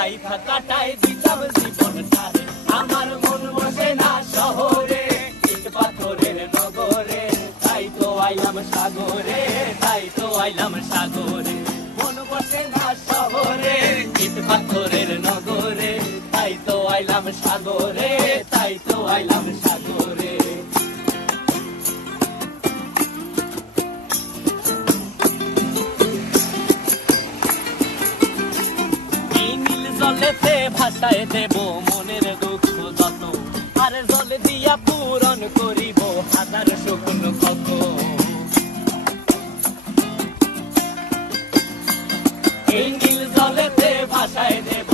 রাইখা কাটাই দিতাম জীবনটারে। আমার মন বসে না শহরে, ইট পাথরের নগরে, তাই তো আইলাম সাগরে, তাই তো আইলাম সাগরে। মন বসে না শহরে, ইট পাথরের নগরে, তাই তো আইলাম সাগরে, তাই তো আইলাম সাগরে। জলেতে ভাষায় দেব মনের দুঃখ যত, আর জলে দিয়া পূরণ করিব হাজার শুকনো ক্ষত। এই নীল জলেতে ভাষায় দেব